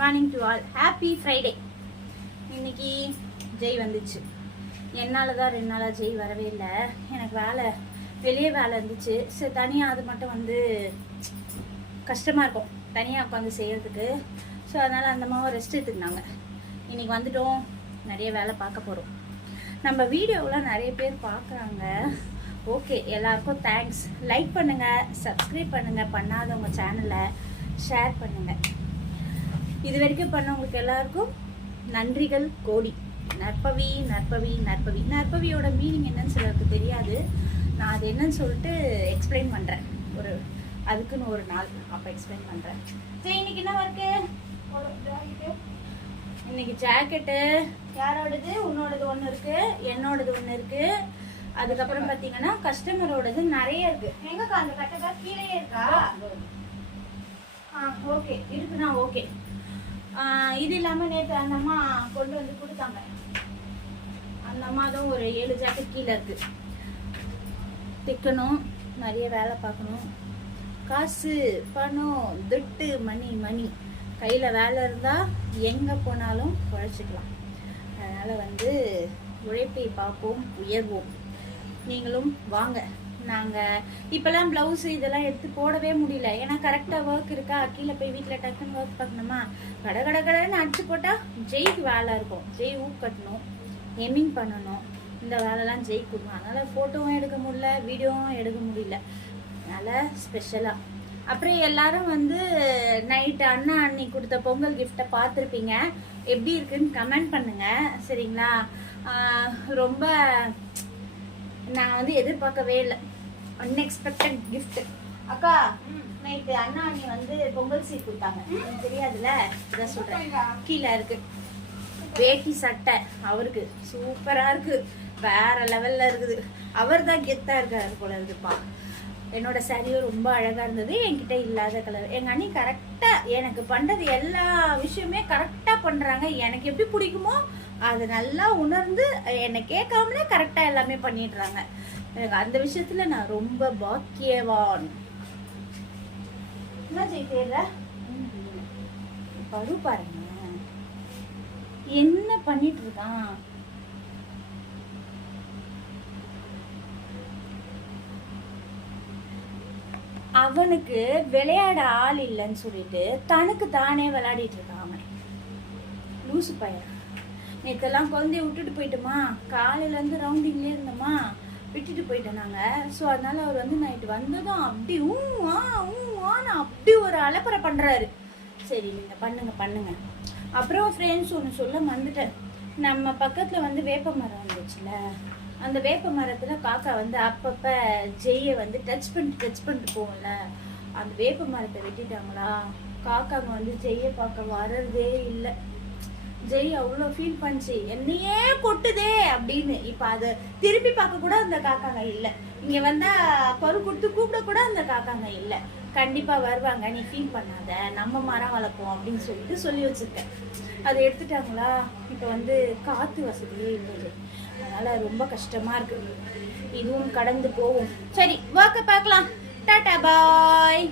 Morning to all. Happy Friday. இன்னைக்கு ஜெய் வந்துச்சு. என்னால் தான் 2 நாளாக ஜெய் வரவே இல்லை. எனக்கு வெளியே வேலை இருந்துச்சு. சரி, தனியாக அது மட்டும் கஷ்டமாக இருக்கும் தனியாக உட்காந்து செய்கிறதுக்கு. ஸோ அதனால் அந்த அம்மாவை ரெஸ்ட் எடுத்துக்கினாங்க. இன்றைக்கி வந்துட்டோம், நிறைய வேலை பார்க்க போகிறோம். நம்ம வீடியோவில் நிறைய பேர் பார்க்குறாங்க. ஓகே, எல்லாருக்கும் தேங்க்ஸ். லைக் பண்ணுங்கள், சப்ஸ்கிரைப் பண்ணுங்கள், பண்ணாதவங்க சேனலை ஷேர் பண்ணுங்கள். இது வரைக்கும் பண்ணவங்களுக்கு எல்லாருக்கும் நன்றிகள் கோடி. நற்பவி நற்பவி நற்பவி. நற்பவியோட மீனிங் என்னன்னு சிலருக்கு தெரியாது. நான் அது என்னன்னு சொல்லிட்டு எக்ஸ்பிளைன் பண்ணுறேன். அதுக்குன்னு ஒரு நாள் அப்போ எக்ஸ்பிளைன் பண்ணுறேன். சரி, இன்னைக்கு என்ன ஒர்க்கு? இன்னைக்கு ஜாக்கெட்டு யாரோடது? உன்னோடது ஒன்று இருக்குது, என்னோடது ஒன்று இருக்குது. அதுக்கப்புறம் பார்த்தீங்கன்னா கஸ்டமரோடது நிறைய இருக்குது. எங்கக்கா அந்த கட்டக்கா கீழே இருக்கா? ஓகே இருக்குண்ணா. ஓகே, இது இல்லாமல் நேற்று அந்த அம்மா கொண்டு வந்து கொடுத்தாங்க. அந்த அம்மா தான் ஒரு 7 ஜாக்கெட் கீழே இருக்குது. தைக்கணும், நிறைய வேலை பார்க்கணும். காசு பணம் துட்டு மணி கையில் வேலை இருந்தால் எங்கே போனாலும் உழைச்சிக்கலாம். அதனால் உழைப்பை பார்ப்போம், உயர்வோம். நீங்களும் வாங்க. நாங்கள் இப்போல்லாம் ப்ளவுஸு இதெல்லாம் எடுத்து போடவே முடியல. ஏன்னா கரெக்டாக ஒர்க் இருக்கா. கீழே போய் வீட்டில் டக்குன்னு ஒர்க் பார்க்கணுமா, கடன்னு அடிச்சு போட்டால் ஜெய்க்கு வேலை இருக்கும். ஜெய் கட்டணும், ஹெம்மிங் பண்ணணும். இந்த வேலைலாம் ஜெய் கொடுக்கணும். அதனால் ஃபோட்டோவும் எடுக்க முடியல, வீடியோவும் எடுக்க முடியல. அதனால் ஸ்பெஷலாக அப்புறம் எல்லாரும் நைட்டு அண்ணி கொடுத்த பொங்கல் கிஃப்டை பார்த்துருப்பீங்க. எப்படி இருக்குன்னு கமெண்ட் பண்ணுங்கள், சரிங்களா? ரொம்ப நான் எதிர்பார்க்கவே இல்லை. Unexpected gift. அக்கா, நைட்டு அண்ணி பொங்கல் சீர் கொடுத்தாங்க. எனக்கு தெரியாதுல்ல, இதான் சொல்கிறேன். கீழே இருக்கு வேட்டி சட்டை. அவருக்கு சூப்பராக இருக்கு, வேற லெவலில் இருக்குது. அவர் தான் கெத்தாக இருக்காரு போல இருக்குப்பா. என்னோட சாரியும் ரொம்ப அழகாக இருந்தது. என்கிட்ட இல்லாத கலர். எங்கள் அண்ணி கரெக்டாக எனக்கு பண்ணுறது எல்லா விஷயமே கரெக்டாக பண்ணுறாங்க. எனக்கு எப்படி பிடிக்குமோ அதை நல்லா உணர்ந்து என்னை கேட்காமலே கரெக்டாக எல்லாமே பண்ணிடுறாங்க. எனக்கு அந்த விஷயத்துல நான் ரொம்ப பாக்கியவான். என்ன செய்யல பரு பாருங்க என்ன பண்ணிட்டு இருக்கான். அவனுக்கு விளையாட ஆள் இல்லைன்னு சொல்லிட்டு தனக்கு தானே விளையாடிட்டு இருக்கான் அவன். லூசு பையன். நேற்றெல்லாம் குழந்தைய விட்டுட்டு போயிட்டோமா, காலையிலேருந்து ரவுண்டிங்லேயே இருந்தோமா, விட்டுட்டு போயிட்டேன் நாங்கள். ஸோ அதனால் அவர் நைட்டு வந்ததும் அப்படி ஊன்னு அப்படி ஒரு அலப்பறை பண்ணுறாரு. சரி, நீங்கள் பண்ணுங்க. அப்புறம் ஃப்ரெண்ட்ஸ் ஒன்று சொல்ல மறந்துட்டேன். நம்ம பக்கத்தில் வேப்ப மரம் வந்துச்சுல, அந்த வேப்ப மரத்தில் காக்கா அப்பப்போ ஜெய்யை டச் பண்ணிட்டு போகும்ல. அந்த வேப்ப மரத்தை வெட்டிட்டாங்களா, காக்காங்க ஜெய்யை பார்க்க வர்றதே இல்லை. ஜெய் அவ்வளோ ஃபீல் பண்ணிச்சு, என்னையே கொட்டுதே அப்படின்னு. இப்போ அதை திரும்பி பார்க்க கூட அந்த காக்காங்க இல்லை. இங்கே பரு கொடுத்து கூப்பிட கூட அந்த காக்காங்க இல்லை. கண்டிப்பாக வருவாங்க, நீ ஃபீல் பண்ணாத, நம்ம மரம் வளர்ப்போம் அப்படின்னு சொல்லிட்டு சொல்லி வச்சுருக்கேன். அதை எடுத்துட்டாங்களா. இப்போ காற்று வசதியே இல்லை. அதனால் ரொம்ப கஷ்டமாக இருக்குது. இதுவும் கடந்து போகும். சரி, வாக்க பார்க்கலாம். டாடா பாய்.